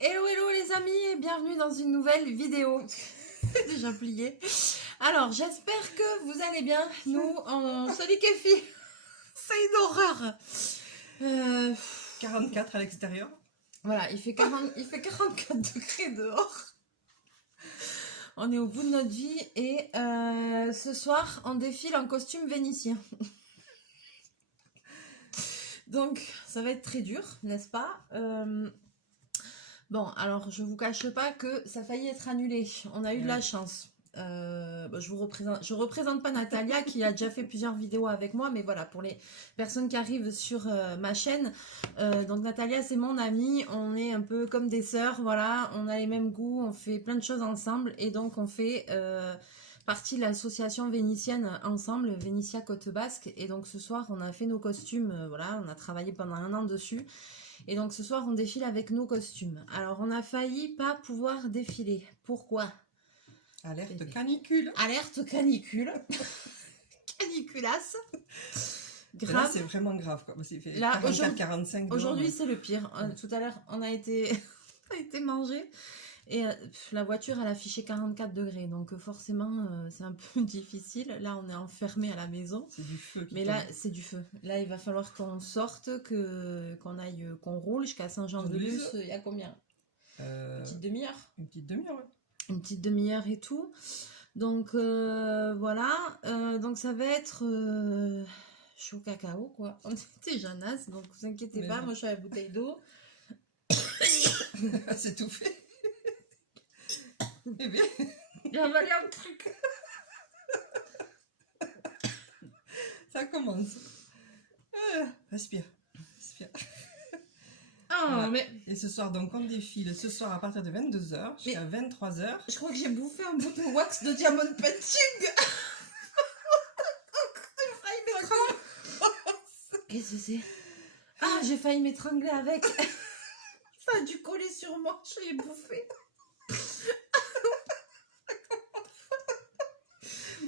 Hello hello les amis et bienvenue dans une nouvelle vidéo. Déjà plié. Alors j'espère que vous allez bien. Nous on se dit Kéfi. C'est une horreur. 44 à l'extérieur. Voilà, il fait 44 degrés dehors. On est au bout de notre vie et ce soir on défile en costume vénitien. Donc ça va être très dur, n'est-ce pas? Bon, alors je vous cache pas que ça a failli être annulé. On a eu de la chance. Je représente pas Natalia qui a déjà fait plusieurs vidéos avec moi, mais voilà, pour les personnes qui arrivent sur ma chaîne, donc Natalia c'est mon amie, on est un peu comme des sœurs, voilà, on a les mêmes goûts, on fait plein de choses ensemble et donc on fait partie de l'association vénitienne ensemble, Vénitia Côte Basque, et donc ce soir on a fait nos costumes, voilà, on a travaillé pendant 1 an dessus. Et donc ce soir on défile avec nos costumes. Alors on a failli pas pouvoir défiler. Pourquoi? Alerte canicule. Alerte canicule. Caniculasse. Grave. Là c'est vraiment grave quoi. Il fait là, 45 aujourd'hui c'est le pire. Tout à l'heure on a été mangé. Et la voiture, elle affichait 44 degrés. Donc forcément, c'est un peu difficile. Là, on est enfermé à la maison. C'est du feu. Mais là, c'est du feu. Là, il va falloir qu'on sorte, qu'on aille, qu'on roule jusqu'à Saint-Jean-de-Luz. Il y a combien? Une petite demi-heure. Une petite demi-heure, ouais. Une petite demi-heure et tout. Donc, voilà. Donc, ça va être chaud cacao, quoi. On était jeunasse, donc vous inquiétez pas. Moi, je suis à la bouteille d'eau. C'est tout fait. Eh bien, j'ai avalé un truc. Ça commence. Respire. Ah, voilà. Mais... Et ce soir, donc, on défile ce soir à partir de 22h jusqu'à 23h. Je crois que j'ai bouffé un bout de wax de Diamond Painting. Qu'est-ce que c'est? Ah, j'ai failli m'étrangler avec. Ça a dû coller sur moi, je l'ai bouffé.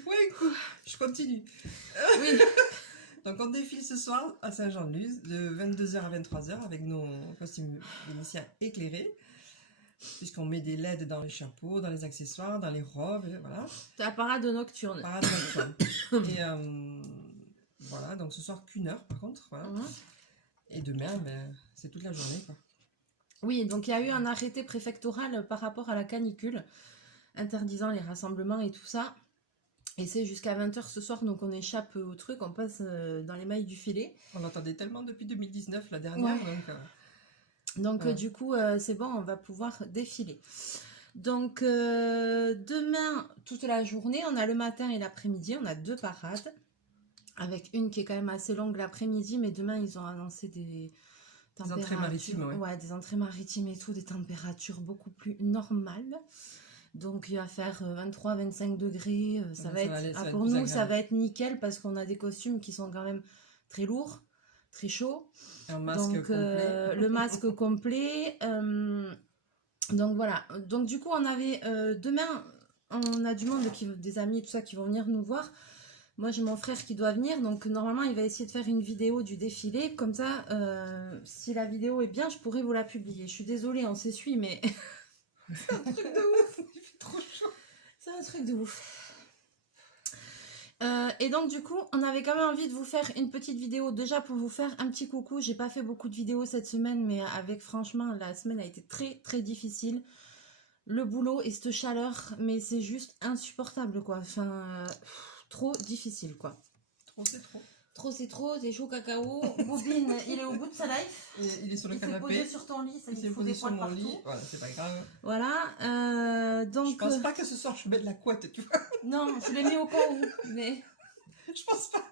Ouais, écoute, je continue. Oui. Donc on défile ce soir à Saint-Jean-de-Luz de 22h à 23h avec nos costumes vénitiens éclairés, puisqu'on met des LED dans les chapeaux, dans les accessoires, dans les robes, voilà. C'est la parade nocturne. Parade nocturne. Et voilà, donc ce soir qu'1 heure par contre, voilà. Et demain, ben, c'est toute la journée, quoi. Oui, donc il y a eu un arrêté préfectoral par rapport à la canicule, interdisant les rassemblements et tout ça. Et c'est jusqu'à 20h ce soir, donc on échappe au truc, on passe dans les mailles du filet. On attendait tellement depuis 2019, la dernière, ouais. Donc du coup, c'est bon, on va pouvoir défiler. Donc demain, toute la journée, on a le matin et l'après-midi, on a 2 parades. Avec une qui est quand même assez longue l'après-midi, mais demain, ils ont annoncé des entrées maritimes, ouais, des entrées maritimes et tout, des températures beaucoup plus normales. Donc il va faire 23-25 degrés, ça va être pour nous ça va être nickel parce qu'on a des costumes qui sont quand même très lourds, très chauds. Un masque complet. Le masque complet. Donc voilà. Donc du coup on avait demain on a du monde des amis et tout ça qui vont venir nous voir. Moi j'ai mon frère qui doit venir, donc normalement il va essayer de faire une vidéo du défilé, comme ça si la vidéo est bien je pourrais vous la publier. Je suis désolée, on s'essuie mais c'est un truc de ouf. Il fait trop chaud. C'est un truc de ouf. Et donc du coup, on avait quand même envie de vous faire une petite vidéo déjà pour vous faire un petit coucou. J'ai pas fait beaucoup de vidéos cette semaine, mais avec franchement, la semaine a été très très difficile. Le boulot et cette chaleur, mais c'est juste insupportable quoi. Enfin, trop difficile quoi. Trop c'est trop. Trop c'est trop, c'est chaud cacao. Bobine, il est au bout de sa life. Il est sur le canapé. Il s'est posé sur ton lit, ça il s'est faut des poils partout. lit. Voilà, c'est pas grave. Voilà, donc... Je pense pas que ce soir je mette la couette, tu vois. Non, je l'ai mis au cas où, mais... Je pense pas.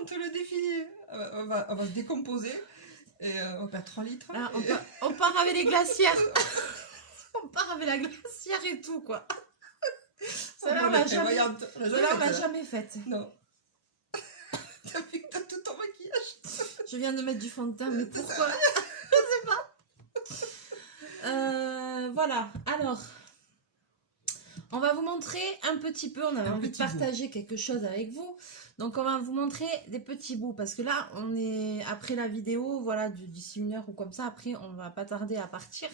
Entre le défilé, on va se décomposer et on perd 3 litres. Ah, on part avec les glacières. On part avec la glacière et tout, quoi. Ça là, on l'a jamais faite. Non. T'as vu que t'as tout ton maquillage. Je viens de mettre du fond de teint, mais pourquoi? Je sais pas. Voilà, alors... On va vous montrer un petit peu, on avait envie de partager quelque chose avec vous. Donc on va vous montrer des petits bouts parce que là, on est après la vidéo, voilà, d'ici 1 heure ou comme ça, après on va pas tarder à partir.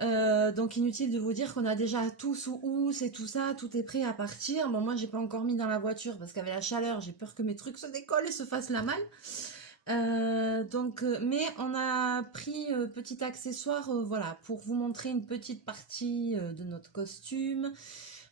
Donc inutile de vous dire qu'on a déjà tout sous housse et tout ça, tout est prêt à partir. Bon, moi j'ai pas encore mis dans la voiture parce qu'avec la chaleur, j'ai peur que mes trucs se décollent et se fassent la malle. Mais on a pris petit accessoire, voilà, pour vous montrer une petite partie de notre costume,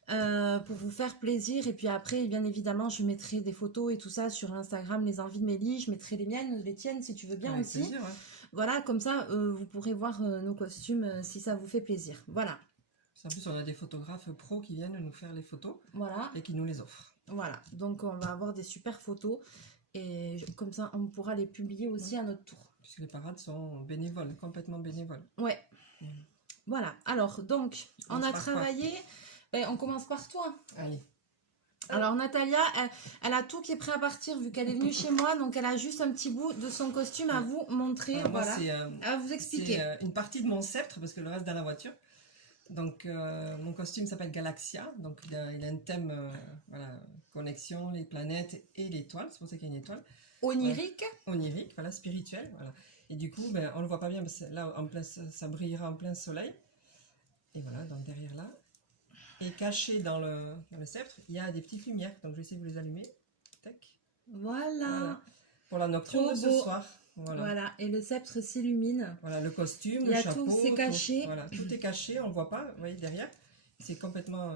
pour vous faire plaisir. Et puis après, bien évidemment, je mettrai des photos et tout ça sur Instagram, les envies de Mélie. Je mettrai les miennes, les tiennes, si tu veux bien Avec aussi. plaisir, ouais. Voilà, comme ça, vous pourrez voir nos costumes si ça vous fait plaisir. Voilà. En plus, on a des photographes pros qui viennent nous faire les photos Voilà. et qui nous les offrent. Voilà. Donc, on va avoir des super photos. Et comme ça, on pourra les publier aussi à notre tour. Puisque les parades sont bénévoles, complètement bénévoles. Ouais. Voilà. Alors, donc, on a travaillé... Ben, on commence par toi. Allez. Alors, Natalia, elle a tout qui est prêt à partir vu qu'elle est venue chez moi. Donc, elle a juste un petit bout de son costume à vous montrer. Alors, voilà. Moi, à vous expliquer. C'est une partie de mon sceptre parce que le reste dans la voiture. Donc, mon costume s'appelle Galaxia. Donc, il a un thème, voilà, connexion, les planètes et l'étoile. C'est pour ça qu'il y a une étoile. Onirique. Onirique, voilà, spirituel. Voilà. Et du coup, ben, on ne le voit pas bien parce que là, en plein, ça brillera en plein soleil. Et voilà, donc derrière là. Et caché dans le sceptre, il y a des petites lumières. Donc, je vais essayer de vous les allumer. Tac. Voilà. Pour la nocturne de ce soir. Voilà. Et le sceptre s'illumine. Voilà, le costume, le chapeau. Tout, c'est caché. Tout, voilà, tout est caché, on ne voit pas. Vous voyez, derrière, c'est complètement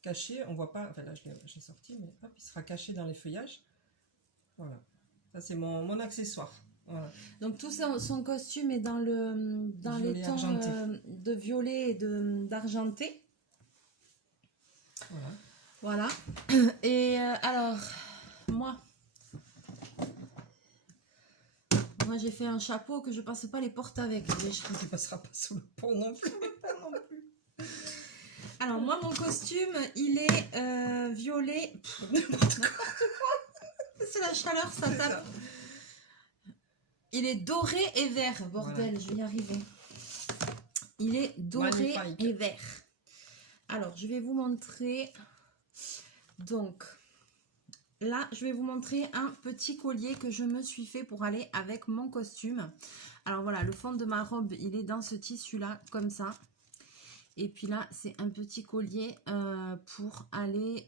caché. On ne voit pas. Enfin, là, je l'ai sorti, mais hop, il sera caché dans les feuillages. Voilà. Ça, c'est mon accessoire. Voilà. Donc, tout son costume est dans les tons de violet et d'argenté. Voilà. Et alors, moi j'ai fait un chapeau que je ne passe pas les portes avec. Tu ne passeras pas sous le pont non plus. Alors, moi, mon costume, il est violet. N'importe quoi. C'est la chaleur, ça tape. Il est doré et vert, bordel, je vais y arriver. Il est doré et vert. Alors, je vais vous montrer. Donc, là, je vais vous montrer un petit collier que je me suis fait pour aller avec mon costume. Alors, voilà, le fond de ma robe, il est dans ce tissu-là, comme ça. Et puis là, c'est un petit collier pour aller,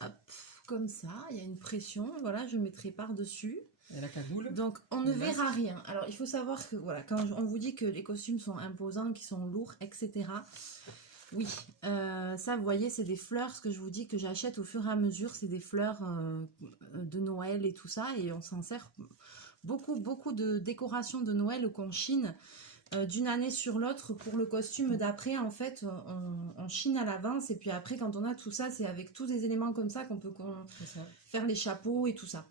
hop, comme ça. Il y a une pression, voilà, je mettrai par-dessus. Et la cagoule. Donc, on ne verra rien. Alors, il faut savoir que, voilà, quand on vous dit que les costumes sont imposants, qu'ils sont lourds, etc., oui, ça, vous voyez, c'est des fleurs, ce que je vous dis que j'achète au fur et à mesure, c'est des fleurs de Noël et tout ça, et on s'en sert beaucoup de décorations de Noël qu'on chine d'une année sur l'autre pour le costume d'après. En fait, on chine à l'avance, et puis après, quand on a tout ça, c'est avec tous des éléments comme ça qu'on peut faire les chapeaux et tout ça.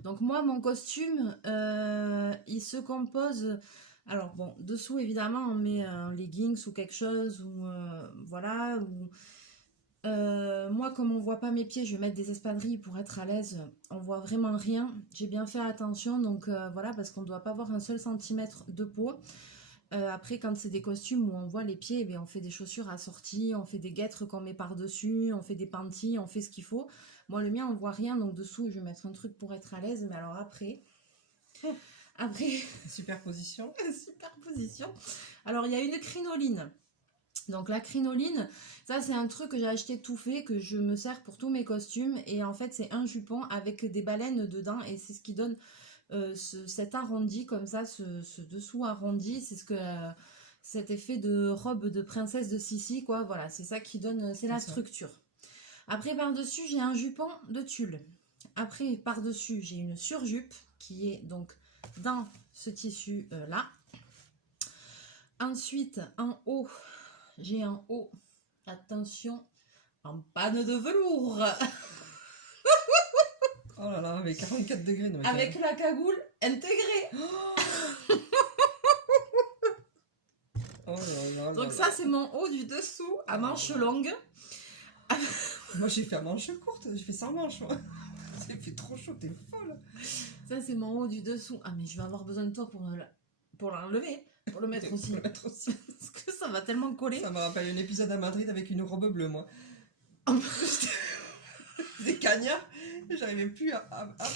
Donc moi, mon costume, il se compose... Alors bon, dessous évidemment on met un leggings ou quelque chose, ou voilà, ou moi comme on voit pas mes pieds, je vais mettre des espadrilles pour être à l'aise, on voit vraiment rien, j'ai bien fait attention, donc voilà, parce qu'on ne doit pas avoir un seul centimètre de peau. Après quand c'est des costumes où on voit les pieds, eh on fait des chaussures assorties, on fait des guêtres qu'on met par dessus, on fait des panties, on fait ce qu'il faut. Moi le mien on voit rien, donc dessous je vais mettre un truc pour être à l'aise, mais alors après... Superposition. Superposition. Alors, il y a une crinoline. Donc, la crinoline, ça, c'est un truc que j'ai acheté tout fait, que je me sers pour tous mes costumes. Et en fait, c'est un jupon avec des baleines dedans. Et c'est ce qui donne cet arrondi, comme ça, ce dessous arrondi. C'est ce que... cet effet de robe de princesse de Sissi, quoi. Voilà, c'est ça qui donne... C'est la structure. Après, par-dessus, j'ai un jupon de tulle. Après, par-dessus, j'ai une surjupe qui est donc... dans ce tissu là. Ensuite, en haut, j'ai un haut, attention, en panne de velours. Oh là là, avec 44 degrés. Non, avec la cagoule intégrée. Oh là là. Donc ça, c'est mon haut du dessous à manches longues. Moi, j'ai fait à manches courtes, j'ai fait sans manches. Il fait trop chaud, t'es folle. Ça, c'est mon haut du dessous. Ah, mais je vais avoir besoin de toi pour l'enlever. Pour le mettre aussi. Pour le mettre aussi. Parce que ça va tellement coller. Ça me rappelle un épisode à Madrid avec une robe bleue, moi. Oh. Des cagnards, j'arrivais plus à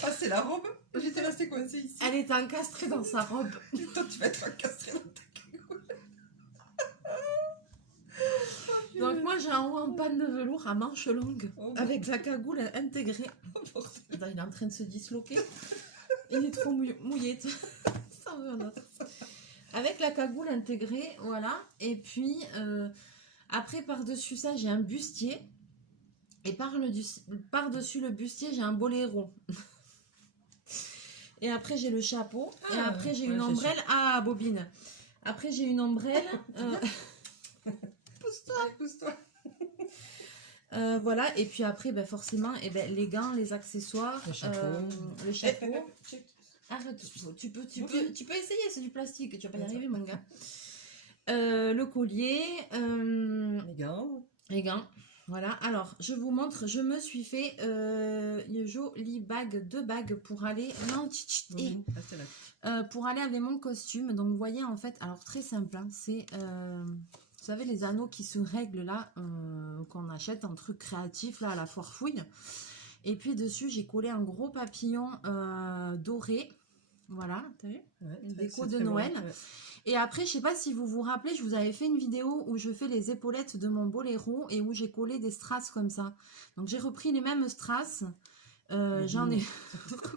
passer la robe. J'étais restée coincée ici. Elle était encastrée dans sa robe. Toi, tu vas être encastrée dans ta cagoule. Donc moi j'ai un haut en panne de velours à manches longues Oh, avec la cagoule intégrée. Attends, il est en train de se disloquer. Il est trop mouillé. Ça en veut un autre. Avec la cagoule intégrée, voilà. Et puis après par-dessus ça j'ai un bustier. Et par-dessus le bustier j'ai un boléro. Et après j'ai le chapeau. Et après j'ai une ombrelle à bobine. Après j'ai une ombrelle. Pousse-toi. Voilà, et puis après, ben, forcément, les gants, les accessoires, le chapeau. Arrête, tu peux essayer, c'est du plastique, tu vas pas y arriver, mon gars. Le collier, Les gants. voilà. Alors, je vous montre, je me suis fait une jolie bague, 2 bagues pour aller. Non, pour aller avec mon costume. Donc, vous voyez, en fait, alors très simple, hein, c'est. Vous savez, les anneaux qui se règlent là, qu'on achète en truc créatif là à la foire fouille. Et puis dessus, j'ai collé un gros papillon doré. Voilà, t'as vu? Une déco de Noël. Bon, ouais. Et après, je sais pas si vous vous rappelez, je vous avais fait une vidéo où je fais les épaulettes de mon boléro et où j'ai collé des strass comme ça. Donc j'ai repris les mêmes strass. J'en ai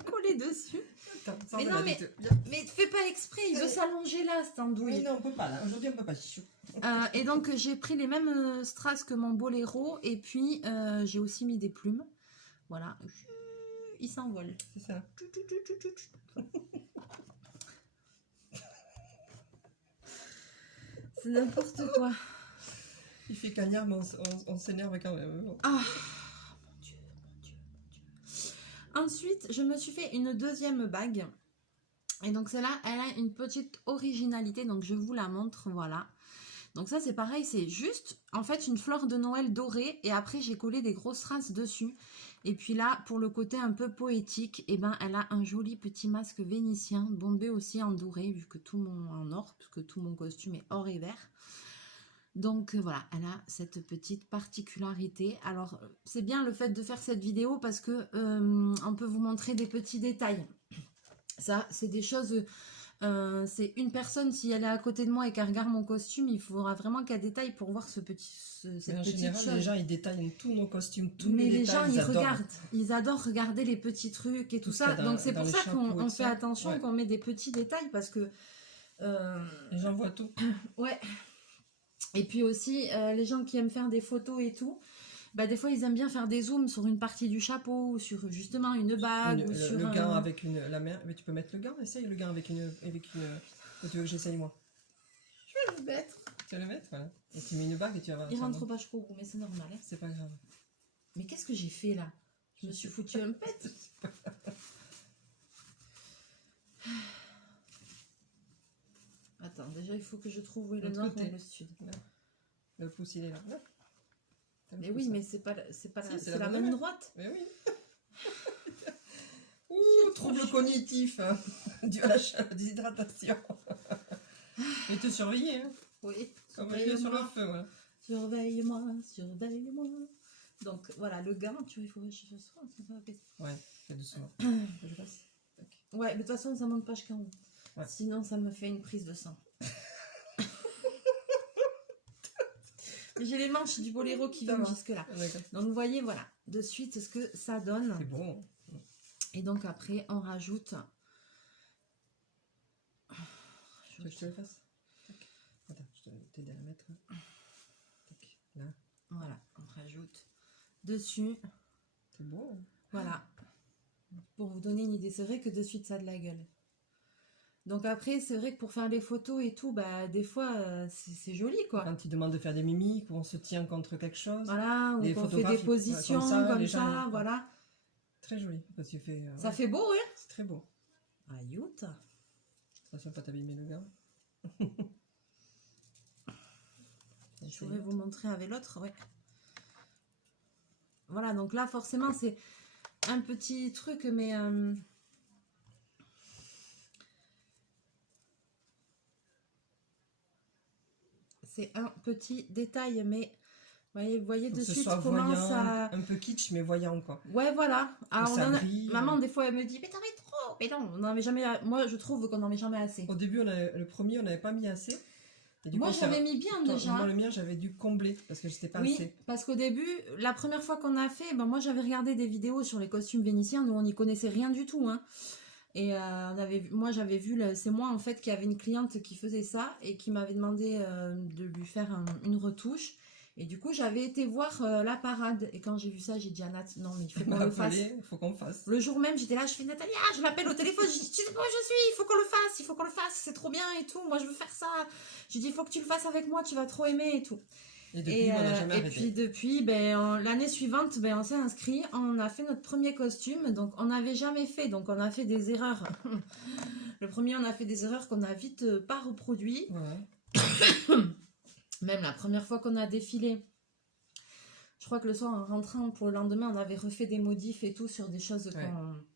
collé dessus. Attends, mais non, mais fais pas exprès, il veut s'allonger là, cette andouille. Oui, non, on peut pas là. Aujourd'hui, on peut pas. Et donc j'ai pris les mêmes strass que mon boléro et puis j'ai aussi mis des plumes. Voilà, il s'envole. C'est ça. C'est n'importe quoi. Il fait cagnard, mais on s'énerve quand même. Ah, mon Dieu. Ensuite, je me suis fait une deuxième bague. Et donc celle-là, elle a une petite originalité. Donc je vous la montre, voilà. Donc ça c'est pareil, c'est juste en fait une fleur de Noël dorée. Et après j'ai collé des grosses strass dessus. Et puis là, pour le côté un peu poétique, eh ben, elle a un joli petit masque vénitien, bombé aussi en doré, vu que en or, puisque tout mon costume est or et vert. Donc voilà, elle a cette petite particularité. Alors c'est bien le fait de faire cette vidéo parce que on peut vous montrer des petits détails. Ça, c'est des choses. C'est une personne, si elle est à côté de moi et qu'elle regarde mon costume, il faudra vraiment qu'elle détaille pour voir cette petite chose. Les gens ils détaillent tous nos costumes, mais les gens ils regardent, ils adorent regarder les petits trucs et tout ça. Donc c'est pour ça qu'on fait attention, qu'on met des petits détails parce que les gens voient tout. Ouais. Et puis aussi les gens qui aiment faire des photos et tout. Bah, des fois, ils aiment bien faire des zooms sur une partie du chapeau, ou sur justement une bague. Ou sur le gant avec la mère. Mais tu peux mettre le gant, essaye le gant avec une. Tu veux que j'essaye moi? Je vais le mettre. Tu vas le mettre, voilà. Et tu mets une bague et tu vas. Il rentre pas jusqu'au bout, mais c'est normal. Hein. C'est pas grave. Mais qu'est-ce que j'ai fait là? Je me suis foutu un pet. Attends, déjà il faut que je trouve où est le nord et le sud. Là. Le pouce il est là. Mais oui, mais c'est la même droite. Mais oui. Ouh, trouble cognitif, hein, dû à la déshydratation. Et te surveiller, hein. Oui. Comme je sur le feu, voilà. Surveille-moi. Donc voilà, le gant, il faut que je fasse ça. Ouais, fais doucement. Je passe. Ouais, mais de toute façon, ça monte pas jusqu'en haut. Ouais. Sinon, ça me fait une prise de sang. J'ai les manches du boléro qui viennent jusque là. Donc vous voyez, voilà, de suite ce que ça donne. C'est bon. Et donc après, on rajoute. Tu veux que je te le fasse? Attends, je vais t'aider à la mettre. Là. Voilà, on rajoute dessus. C'est beau. Voilà. Pour vous donner une idée, c'est vrai que de suite ça a de la gueule. Donc après, c'est vrai que pour faire les photos et tout, bah des fois c'est joli quoi. Quand ils demandent de faire des mimiques, où on se tient contre quelque chose. Voilà, ou on fait des positions comme ça, voilà. Très joli. Parce que ça fait beau, oui. C'est très beau. Ayout. Attention pas t'abîmer le gars. Je pourrais vous montrer avec l'autre, ouais. Voilà, donc là forcément c'est un petit truc, mais c'est un petit détail, mais vous voyez Faut de que ce suite soit comment voyant, ça... un peu kitsch, mais voyant, quoi. Ouais, voilà. Alors, ça brille. Maman, des fois, elle me dit, mais t'en mets trop. Mais non, on n'en met jamais... Moi, je trouve qu'on n'en met jamais assez. Au début, le premier, on n'avait pas mis assez. Et du Moi, coup, j'avais mis bien déjà. Moi, le mien, j'avais dû combler parce que j'étais pas Oui, assez. parce qu'au début, la première fois qu'on a fait, ben, moi, j'avais regardé des vidéos sur les costumes vénitiens. Nous, on n'y connaissait rien du tout, hein. Et moi, j'avais vu, c'est moi en fait qui avait une cliente qui faisait ça et qui m'avait demandé de lui faire une retouche. Et du coup, j'avais été voir la parade. Et quand j'ai vu ça, j'ai dit à Nat, non, mais il faut qu'on le fasse. Il faut qu'on fasse. Le jour même, j'étais là, je fais Natalia, je l'appelle au téléphone, je dis, tu sais pas où je suis, il faut qu'on le fasse, il faut qu'on le fasse, c'est trop bien et tout. Moi, je veux faire ça. J'ai dit, il faut que tu le fasses avec moi, tu vas trop aimer et tout. Et depuis, on n'a jamais arrêté. Et puis depuis, l'année suivante, on s'est inscrit, on a fait notre premier costume, donc on n'avait jamais fait, donc on a fait des erreurs. Le premier, on a fait des erreurs qu'on a vite pas reproduit. Ouais. Même la première fois qu'on a défilé, je crois que le soir en rentrant pour le lendemain, on avait refait des modifs et tout sur des choses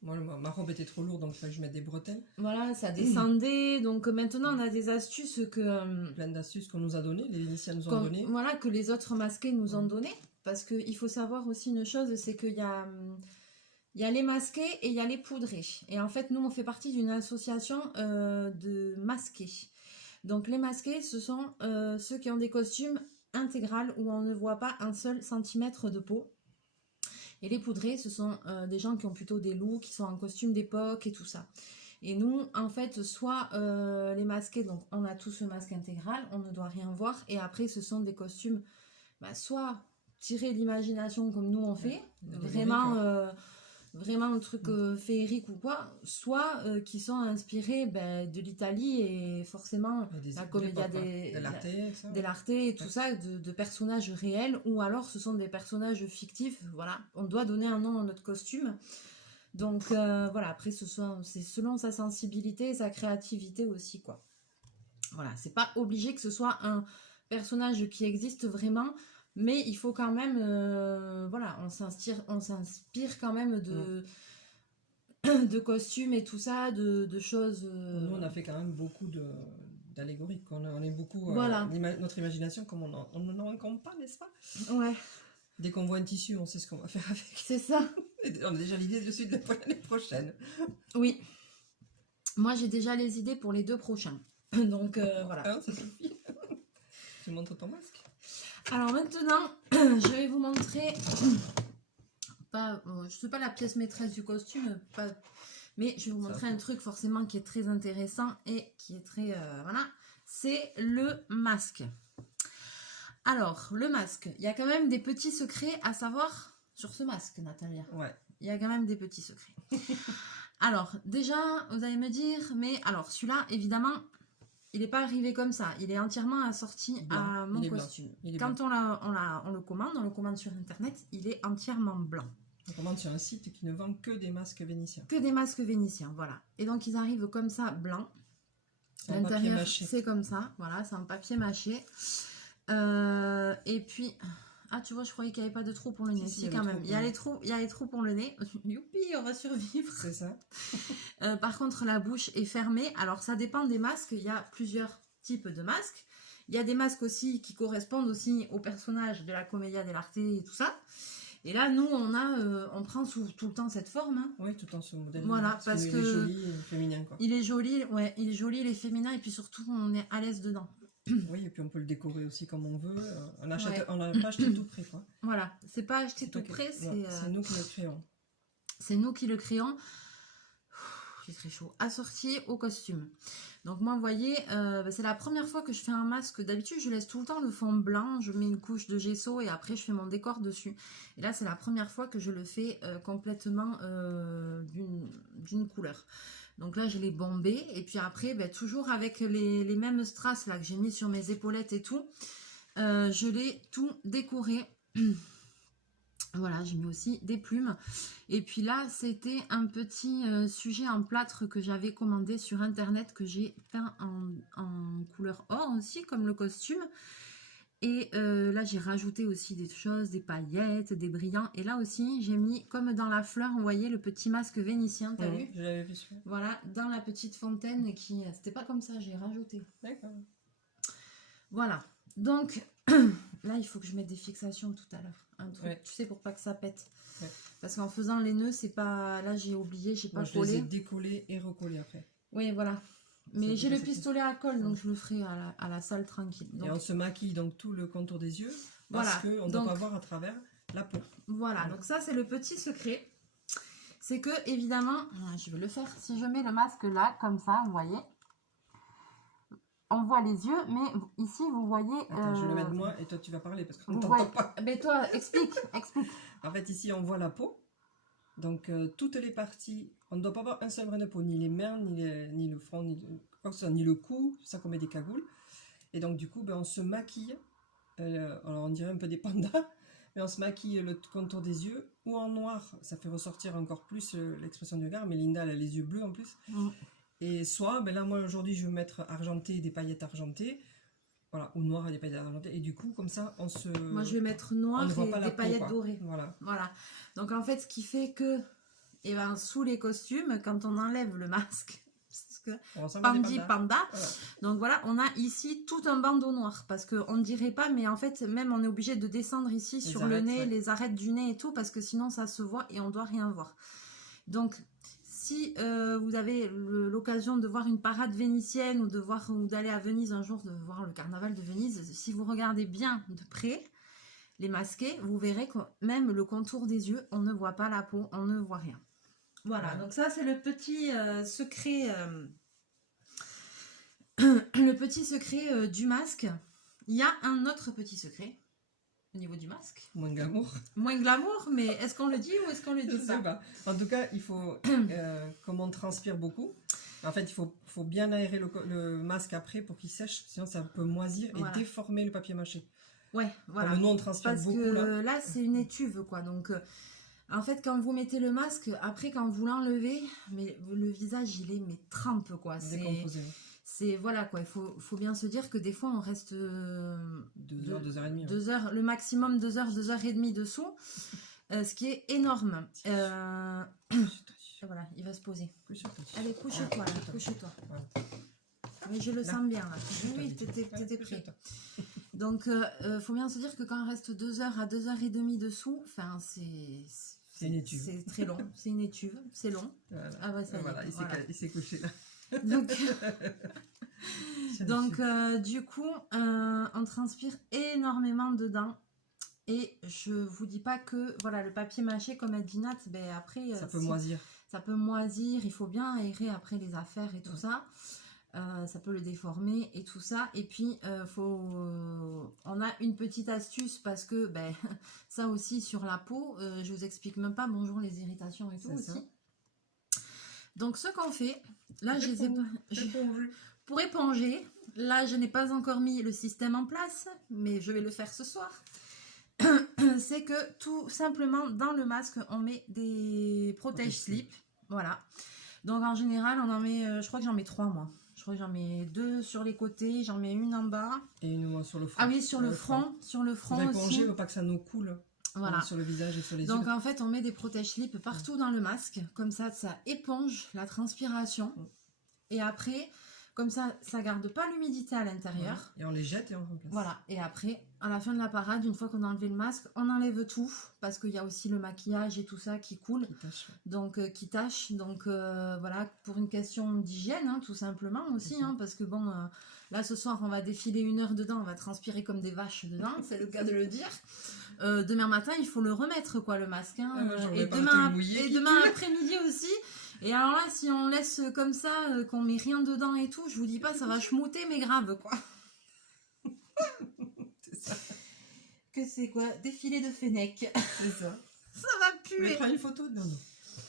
Moi, ma robe était trop lourde, donc il fallait que je mette des bretelles. Voilà, ça descendait. Donc maintenant, on a des astuces que... Plein d'astuces qu'on nous a données, les Vénitiens nous ont données. Voilà, que les autres masqués nous ont donné. Parce qu'il faut savoir aussi une chose, c'est qu'il y a les masqués et il y a les poudrés. Et en fait, nous, on fait partie d'une association de masqués. Donc les masqués, ce sont ceux qui ont des costumes intégrales où on ne voit pas un seul centimètre de peau. Et les poudrés, ce sont des gens qui ont plutôt des looks, qui sont en costume d'époque et tout ça. Et nous, en fait, soit les masqués, donc on a tous ce masque intégral, on ne doit rien voir. Et après, ce sont des costumes, soit tirés de l'imagination comme nous on fait, vraiment un truc féerique ou quoi, soit qui sont inspirés de l'Italie et forcément la commedia dell'arte et tout ça, de personnages réels, ou alors ce sont des personnages fictifs. Voilà, on doit donner un nom à notre costume. Donc voilà, après c'est selon sa sensibilité et sa créativité aussi, quoi. Voilà, c'est pas obligé que ce soit un personnage qui existe vraiment, mais il faut quand même, voilà, on s'inspire quand même de costumes et tout ça, de choses. Nous, on a fait quand même beaucoup d'allégoriques. On est beaucoup. Voilà. Notre imagination, comme on n'en rencontre pas, n'est-ce pas? Ouais. Dès qu'on voit un tissu, on sait ce qu'on va faire avec. C'est ça. On a déjà l'idée dessus de l'année prochaine. Oui. Moi, j'ai déjà les idées pour les 2 prochains. Donc, voilà. Ça suffit. Tu montres ton masque. Alors maintenant, je vais vous montrer, je ne suis pas la pièce maîtresse du costume, mais je vais vous montrer un truc forcément qui est très intéressant et qui est très, voilà, c'est le masque. Alors, le masque, il y a quand même des petits secrets à savoir sur ce masque, Natalia. Ouais. Il y a quand même des petits secrets. Alors, déjà, vous allez me dire, mais alors celui-là, évidemment... Il n'est pas arrivé comme ça. Il est entièrement assorti à mon costume. Quand on le commande sur Internet, il est entièrement blanc. On commande sur un site qui ne vend que des masques vénitiens. Que des masques vénitiens, voilà. Et donc, ils arrivent comme ça, blancs. C'est en papier mâché. C'est comme ça, voilà, c'est en papier mâché. Et puis... Ah, tu vois, je croyais qu'il n'y avait pas de trou pour le nez. Si, quand même. Il y a les trous pour le nez. Youpi, on va survivre. C'est ça. Par contre, la bouche est fermée. Alors, ça dépend des masques. Il y a plusieurs types de masques. Il y a des masques aussi qui correspondent aussi aux personnages de la commedia dell'arte et tout ça. Et là, nous, on prend tout le temps cette forme. Hein. Oui, tout le temps ce modèle. Voilà, parce que... Il est joli et féminin, quoi. Il est joli, ouais. Il est joli, il est féminin. Et puis surtout, on est à l'aise dedans. Oui, et puis on peut le décorer aussi comme on veut. On n'a pas acheté tout prêt, quoi. Voilà, c'est pas acheté tout prêt, c'est nous qui le créons. C'est nous qui le créons. J'ai très chaud. Assorti au costume. Donc moi, vous voyez, c'est la première fois que je fais un masque. D'habitude, je laisse tout le temps le fond blanc. Je mets une couche de gesso et après, je fais mon décor dessus. Et là, c'est la première fois que je le fais complètement d'une couleur. Donc là, je l'ai bombé. Et puis après, toujours avec les mêmes strass là, que j'ai mis sur mes épaulettes et tout, je l'ai tout décoré. Voilà, j'ai mis aussi des plumes. Et puis là, c'était un petit sujet en plâtre que j'avais commandé sur Internet, que j'ai peint en couleur or aussi, comme le costume. Et là, j'ai rajouté aussi des choses, des paillettes, des brillants. Et là aussi, j'ai mis, comme dans la fleur, vous voyez, le petit masque vénitien, t'as vu? Je l'avais vu sur. Voilà, dans la petite fontaine qui... C'était pas comme ça, j'ai rajouté. D'accord. Voilà. Donc, là, il faut que je mette des fixations tout à l'heure. Un truc, Ouais. tu sais, pour pas que ça pète. Ouais. Parce qu'en faisant les nœuds, c'est pas... Là, j'ai oublié, j'ai pas Moi, je les ai collé. décollés et recollés après. Oui, voilà. Mais Ça, j'ai le c'était- pistolet à colle, donc je le ferai à la salle tranquille. Et Donc, on se maquille donc tout le contour des yeux parce Voilà. qu'on ne doit pas voir à travers la peau. voilà, donc ça, c'est le petit secret. C'est que, évidemment, je vais le faire. Si je mets le masque là, comme ça, vous voyez, on voit les yeux, mais ici, vous voyez... Attends, je vais le mettre moi et toi tu vas parler parce qu'on ne vous t'entend voyez... pas. Mais toi, explique. En fait, ici, on voit la peau. Donc, toutes les parties, on ne doit pas avoir un seul brin de peau, ni les mains, ni le front, quoi que ce soit, ni le cou, c'est ça qu'on met des cagoules. Et donc, du coup, ben, on se maquille, alors on dirait un peu des pandas, mais on se maquille le contour des yeux, ou en noir, ça fait ressortir encore plus l'expression du regard, mais Linda, elle a les yeux bleus en plus. Mm. Et soit, ben là, moi, aujourd'hui, je vais mettre argenté, des paillettes argentées, voilà, ou noir et des paillettes argentées, et du coup, comme ça, on se... Moi, je vais mettre on noir ne voit et pas la des peau, paillettes quoi. dorées. Voilà. Voilà. Donc, en fait, ce qui fait que, eh ben, sous les costumes, quand on enlève le masque, parce que On ressemble à des Pandi pandas. Panda, Voilà. donc voilà, on a ici tout un bandeau noir, parce qu'on ne dirait pas, mais en fait, même on est obligé de descendre ici sur le arêtes, nez, ouais. les arêtes du nez et tout, parce que sinon ça se voit et on doit rien voir. Donc, si vous avez l'occasion de voir une parade vénitienne ou d'aller à Venise un jour, de voir le carnaval de Venise, si vous regardez bien de près les masqués, vous verrez que même le contour des yeux, on ne voit pas la peau, on ne voit rien. Voilà, Ouais. donc ça c'est le petit secret, le petit secret du masque. Il y a un autre petit secret au niveau du masque. Moins glamour. Moins glamour, mais est-ce qu'on le dit ou est-ce qu'on le Je dit sais pas? pas. En tout cas, il faut, comme on transpire beaucoup, en fait, il faut bien aérer le masque après pour qu'il sèche, sinon ça peut moisir Voilà. et déformer le papier mâché. Ouais, voilà. Comme nous, on transpire Parce beaucoup que là. là, c'est une étuve, quoi. Donc, en fait, quand vous mettez le masque, après, quand vous l'enlevez, mais le visage, il est mais trempe, quoi. Décomposé. C'est voilà, quoi. Il faut bien se dire que des fois, on reste 2 heures, 2 heures et demie. 2 heures, le maximum 2 heures, 2 heures et demie dessous, ce qui est énorme. Voilà, il va se poser. Allez, couche-toi, là, couche-toi. Voilà. Oui, je le Là. sens bien, là. Oui, t'étais prêt. Donc, faut bien se dire que quand on reste 2 heures à 2 heures et demie dessous, enfin, C'est une étuve. c'est très long, c'est une étuve, c'est long. Voilà. Ah ouais, ça y est, Voilà, voilà. il s'est couché là. Donc, du coup, on transpire énormément dedans. Et je vous dis pas que, voilà, le papier mâché, comme a dit Nat, ben après... ça peut moisir. Ça peut moisir, il faut bien aérer après les affaires et tout ça. Ça peut le déformer et tout ça. Et puis, on a une petite astuce parce que, ben, ça aussi sur la peau, je vous explique même pas, bonjour les irritations et tout aussi. Ça. Donc, ce qu'on fait, là, je les ai pas... Éponge. Pour éponger, là, je n'ai pas encore mis le système en place, mais je vais le faire ce soir. C'est que tout simplement, dans le masque, on met des protège-slip. Voilà. Donc, en général, on en met, je crois que j'en mets 3, moi. Je crois que j'en mets 2 sur les côtés, j'en mets une en bas. Et une sur le front. Ah oui, sur le front. Sur le front pour éponger, aussi. pour pas que ça nous coule. Voilà. Sur le visage et sur les Donc yeux. en fait, on met des protège-slip partout dans le masque. Comme ça éponge la transpiration. Et après, comme ça garde pas l'humidité à l'intérieur. Voilà. Et on les jette et on remplace. Voilà. Et après, à la fin de la parade, une fois qu'on a enlevé le masque, on enlève tout. Parce qu'il y a aussi le maquillage et tout ça qui coule. Qui tâche. Donc, qui tâche. Donc, voilà, pour une question d'hygiène, hein, tout simplement aussi. Hein, parce que bon, là, ce soir, on va défiler 1 heure dedans. On va transpirer comme des vaches dedans. C'est le cas de le dire. Demain matin, il faut le remettre, quoi, le masque. Hein, et demain après-midi aussi. Et alors là, si on laisse comme ça, qu'on met rien dedans et tout, je vous dis pas, ça va schmouter, mais grave, quoi. C'est ça. Que c'est quoi? Défilé de Fennec. C'est ça. Ça va Tu puer. prends une photo? Non, non.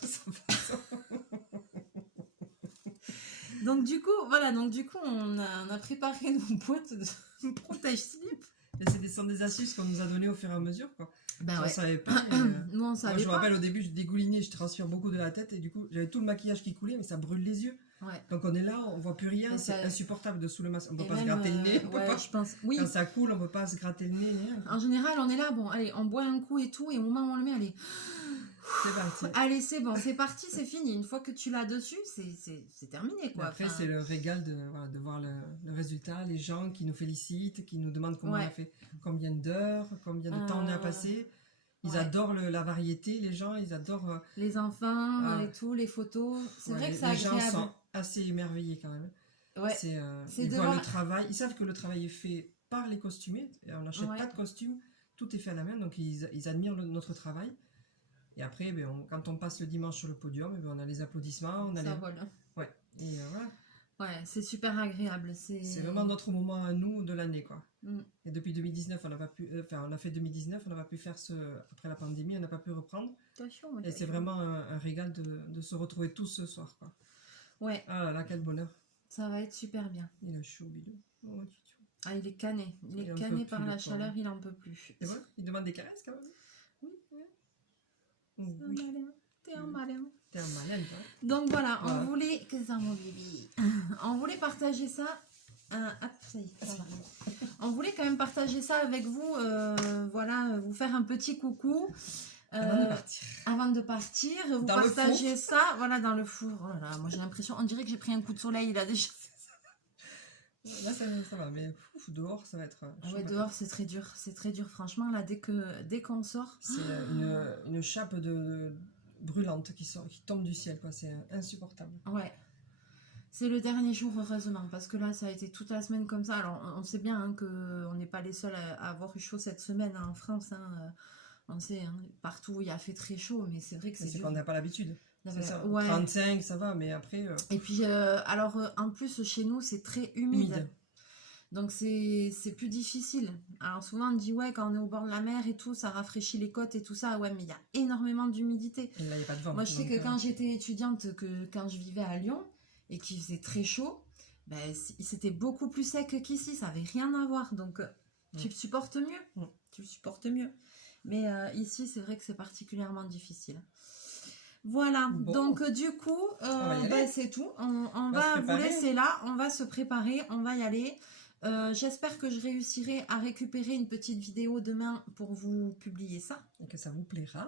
Ça va. Donc du coup, voilà, on a préparé nos boîtes de protège-slip. Et sont des astuces qu'on nous a données au fur et à mesure, quoi. Ben On ouais. savait pas. Nous, on savait Moi, je me pas. rappelle au début, je dégoulinais, je transpire beaucoup de la tête et du coup, j'avais tout le maquillage qui coulait, mais ça brûle les yeux. Ouais. Donc on est là, on voit plus rien, Mais c'est ça- insupportable de sous le masque. On peut Et pas se même, gratter le nez. On peut ouais, pas... je pense. Oui. Quand ça coule, on peut pas se gratter le nez. Ni rien. En général, on est là, bon, allez, on boit un coup et tout, et au moment où on le met, allez. C'est parti. Allez, c'est bon, c'est parti, c'est fini. Une fois que tu l'as dessus, c'est terminé, quoi. Après, Enfin, c'est le régal voilà, de voir le résultat, les gens qui nous félicitent, qui nous demandent comment on a fait, combien d'heures, combien de temps on a passé. Ils adorent la variété, les gens, ils adorent... les enfants et tout, les photos. C'est vrai que c'est agréable. Les gens sont assez émerveillés quand même. Ouais. Ils voient le travail, ils savent que le travail est fait par les costumés. Et on n'achète pas de costumes, tout est fait à la main, donc ils admirent notre travail. Et après, quand on passe le dimanche sur le podium, on a les applaudissements. Ça vole. Ouais. Et voilà. Ouais, c'est super agréable. C'est vraiment notre moment à nous de l'année, quoi. Et depuis 2019, on n'a pas pu... on a fait 2019, on n'a pas pu faire après la pandémie, on n'a pas pu reprendre. Attention, et c'est vraiment un régal de se retrouver tous ce soir, quoi. Ouais. Ah là là, quel bonheur. Ça va être super bien. Il est chaud, Bilou. Oh, ah, il est cané. Il est cané par la chaleur, il en peut plus. Et voilà, il demande des caresses, quand même. Oui. Oui. T'es un malin. T'es un malin, toi. Donc voilà, on voulait que ça, mon bébé. On voulait partager ça. Hop, ça y est, ça va. On voulait quand même partager ça avec vous. Voilà, vous faire un petit coucou. Avant de partir, vous partagez ça, voilà, dans le four. Oh là là, moi j'ai l'impression, on dirait que j'ai pris un coup de soleil là déjà. Là ça va, mais dehors ça va être. Ouais, dehors c'est très dur, franchement. Là, dès qu'on sort, c'est une chape brûlante qui tombe du ciel, quoi. C'est insupportable. Ouais. C'est le dernier jour, heureusement, parce que là, ça a été toute la semaine comme ça. Alors, on sait bien qu'on n'est pas les seuls à avoir eu chaud cette semaine en France. On sait, partout il a fait très chaud, mais c'est vrai que c'est qu'on n'a pas l'habitude. C'est ça. Ouais. 35, ça va, mais après... Et puis, alors, en plus, chez nous, c'est très humide. Donc, c'est plus difficile. Alors, souvent, on dit, ouais, quand on est au bord de la mer et tout, ça rafraîchit les côtes et tout ça. Ouais, mais il y a énormément d'humidité. Et là, il n'y a pas de vent. Moi, je sais que quand j'étais étudiante, quand je vivais à Lyon, et qu'il faisait très chaud, c'était beaucoup plus sec qu'ici. Ça n'avait rien à voir. Donc, tu le supportes mieux. Tu le supportes mieux. Mais ici, c'est vrai que c'est particulièrement difficile. Voilà, donc du coup, c'est tout. On va vous laisser là, on va se préparer, on va y aller. J'espère que je réussirai à récupérer une petite vidéo demain pour vous publier ça. Et que ça vous plaira.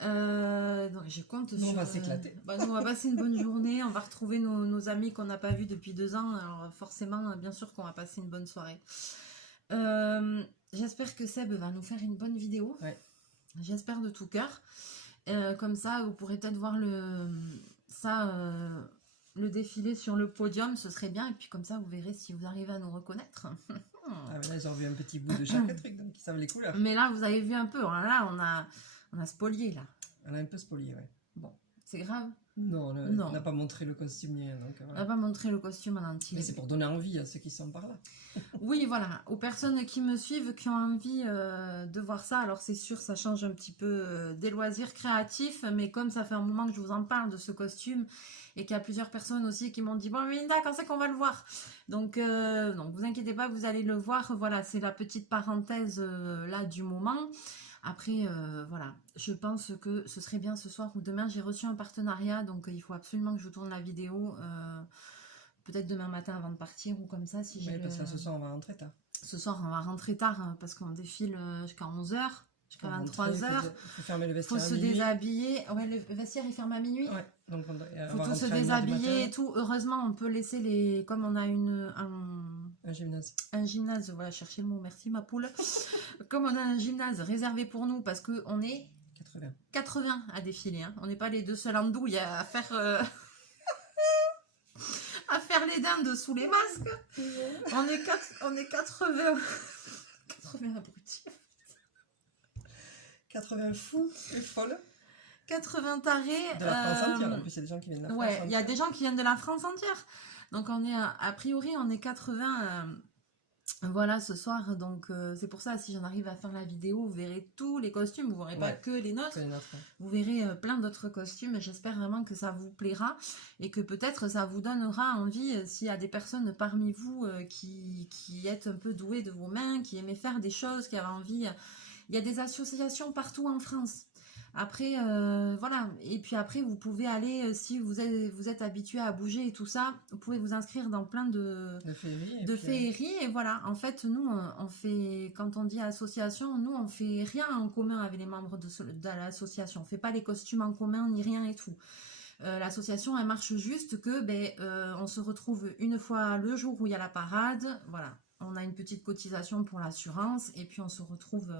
Donc je compte nous, on va s'éclater. Nous, on va passer une bonne journée, on va retrouver nos amis qu'on n'a pas vus depuis 2 ans. Alors forcément, bien sûr qu'on va passer une bonne soirée. J'espère que Seb va nous faire une bonne vidéo. Ouais. J'espère de tout cœur. Comme ça, vous pourrez peut-être voir le défilé sur le podium, ce serait bien. Et puis comme ça, vous verrez si vous arrivez à nous reconnaître. Là, ils ont vu un petit bout de chaque truc, donc ils savent les couleurs. Mais là, vous avez vu un peu. Là, on a spolié, là. On a un peu spolié, ouais. Bon, c'est grave. Non, on n'a pas montré le costume. Donc, voilà. On n'a pas montré le costume en entier. Mais c'est pour donner envie à ceux qui sont par là. Oui, voilà. Aux personnes qui me suivent, qui ont envie de voir ça. Alors c'est sûr, ça change un petit peu des loisirs créatifs. Mais comme ça fait un moment que je vous en parle de ce costume et qu'il y a plusieurs personnes aussi qui m'ont dit « Bon, Linda, quand c'est qu'on va le voir ?» Donc, vous inquiétez pas, vous allez le voir. Voilà, c'est la petite parenthèse là du moment. Après, voilà, je pense que ce serait bien ce soir ou demain. J'ai reçu un partenariat, donc il faut absolument que je vous tourne la vidéo. Peut-être demain matin avant de partir ou comme ça. Parce que ce soir, on va rentrer tard. Ce soir, on va rentrer tard parce qu'on défile jusqu'à 11h, jusqu'à 23h. Il faut fermer le vestiaire. Il faut se déshabiller. Ouais, le vestiaire, il ferme à minuit. Ouais, donc il faut tous se déshabiller et tout. Heureusement, on peut laisser les... Comme on a un gymnase. Un gymnase, voilà, cherchez le mot, merci ma poule. Comme on a un gymnase réservé pour nous, parce qu'on est 80 à défiler. On n'est pas les deux seuls andouilles à faire... à faire les dindes sous les masques. On est 80 abrutis. 80 fous et folles. 80 tarés. De la France entière, en plus, il y a des gens qui viennent de la France entière. Ouais, il y a des gens qui viennent de la France entière. Donc, on est, a priori, on est 80... Voilà, ce soir, donc c'est pour ça, si j'en arrive à faire la vidéo, vous verrez tous les costumes, vous ne verrez pas que les nôtres, vous verrez plein d'autres costumes. J'espère vraiment que ça vous plaira et que peut-être ça vous donnera envie, s'il y a des personnes parmi vous qui êtes un peu doués de vos mains, qui aimez faire des choses, qui avez envie. Il y a des associations partout en France. Après, voilà. Et puis après, vous pouvez aller, si vous êtes habitué à bouger et tout ça, vous pouvez vous inscrire dans plein de féerie. de féeries. Et voilà, en fait, nous, on fait, quand on dit association, nous, on fait rien en commun avec les membres de l'association. On fait pas les costumes en commun, ni rien et tout. L'association, elle marche juste que, on se retrouve une fois le jour où il y a la parade, voilà. On a une petite cotisation pour l'assurance et puis on se retrouve,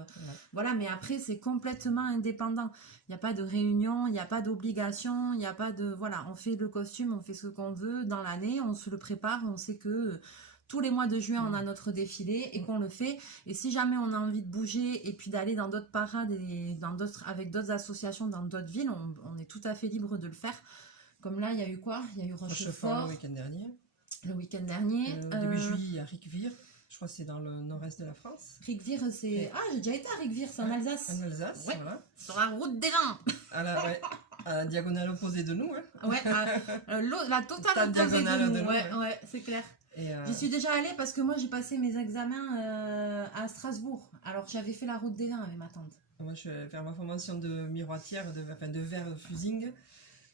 voilà. Mais après, c'est complètement indépendant. Il n'y a pas de réunion, il n'y a pas d'obligation, il n'y a pas de, voilà. On fait le costume, on fait ce qu'on veut dans l'année, on se le prépare, on sait que tous les mois de juin, on a notre défilé et qu'on le fait. Et si jamais on a envie de bouger et puis d'aller dans d'autres parades et avec d'autres associations dans d'autres villes, on est tout à fait libre de le faire. Comme là, il y a eu quoi? Il y a eu Rochefort le week-end dernier. Le week-end dernier. Début juillet, il y a Riquewihr. Je crois que c'est dans le nord-est de la France. Riquewihr, c'est... Ah, j'ai déjà été à Riquewihr, c'est en Alsace. En Alsace, ouais. Voilà. Sur la route des vins. À la diagonale opposée de nous. Hein. Ouais, la totale opposée de nous. Ouais, c'est clair. J'y suis déjà allée parce que moi, j'ai passé mes examens à Strasbourg. Alors, j'avais fait la route des vins avec ma tante. Moi, je vais faire ma formation de miroitière, de verre de fusing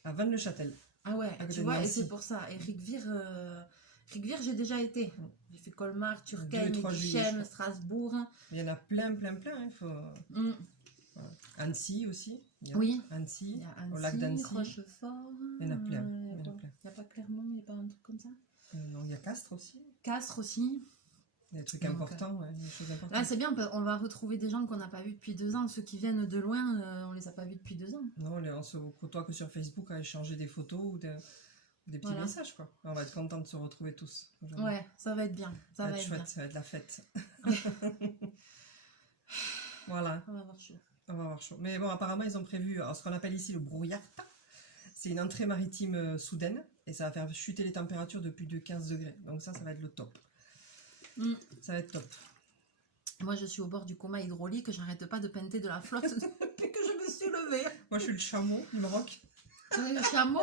à Vannes-le-Châtel. Ah ouais, tu vois, et c'est pour ça. Et Riquewihr, j'ai déjà été. J'ai fait Colmar, Turckheim, Guichem, Strasbourg. Il y en a plein. Il faut... Voilà. Annecy aussi. Oui. Annecy, il y a Annecy, au lac d'Annecy. Rochefort. Il y en a plein. Il n'y a pas Clermont, il n'y a pas un truc comme ça. Non, il y a Castres aussi. Castres aussi. Il y a des trucs importants, des choses importantes. Là, c'est bien, on va retrouver des gens qu'on n'a pas vus depuis 2 ans. Ceux qui viennent de loin, on les a pas vus depuis 2 ans. Non, on se côtoie que sur Facebook à échanger des photos ou des petits messages, quoi. On va être contents de se retrouver tous. Ouais, ça va être bien. Ça va être chouette, bien. Ça va être la fête. Voilà. On va avoir chaud. On va avoir chaud. Mais bon, apparemment, ils ont prévu ce qu'on appelle ici le brouillard. C'est une entrée maritime soudaine et ça va faire chuter les températures de plus de 15 degrés. Donc ça va être le top. Ça va être top. Moi, je suis au bord du coma hydraulique. J'arrête pas de peinter de la flotte depuis que je me suis levée. Moi, je suis le chameau du Maroc. Tu es le chameau?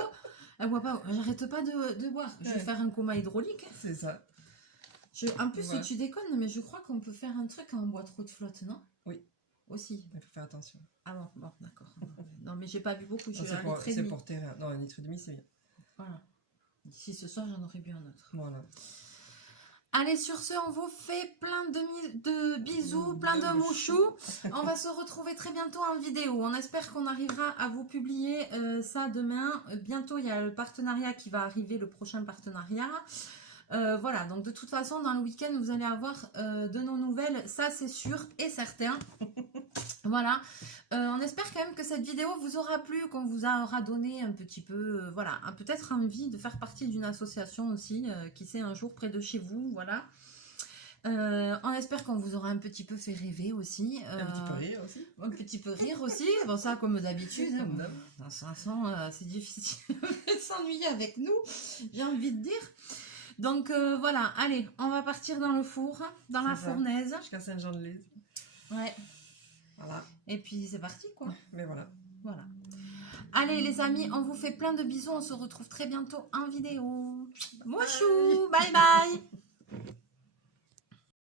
J'arrête pas de boire. Je vais faire un coma hydraulique. C'est ça. En plus, tu déconnes, mais je crois qu'on peut faire un truc quand on boit trop de flotte, non? Oui. Aussi. Il faut faire attention. Ah bon, d'accord. Non, mais j'ai pas bu beaucoup. C'est pour terrain. Non, un litre et demi, c'est bien. Voilà. D'ici ce soir, j'en aurais bu un autre. Voilà. Allez, sur ce, on vous fait plein de bisous, plein de mouchous. On va se retrouver très bientôt en vidéo. On espère qu'on arrivera à vous publier ça demain. Bientôt, il y a le partenariat qui va arriver, le prochain partenariat. Voilà, donc de toute façon, dans le week-end, vous allez avoir de nos nouvelles, ça c'est sûr et certain. Voilà, on espère quand même que cette vidéo vous aura plu, qu'on vous aura donné un petit peu, voilà, peut-être envie de faire partie d'une association aussi, qui sait un jour près de chez vous, voilà. On espère qu'on vous aura un petit peu fait rêver aussi. Un petit peu rire aussi. Un petit peu rire aussi, bon ça comme d'habitude. Hein, de toute façon, c'est difficile de s'ennuyer avec nous, j'ai envie de dire. Donc voilà, allez, on va partir dans le four, dans la fournaise. Jusqu'à Saint-Jean-de-Luz. Ouais. Voilà. Et puis c'est parti quoi. Mais voilà. Voilà. Allez les amis, on vous fait plein de bisous, on se retrouve très bientôt en vidéo. Mouchou, bye bye.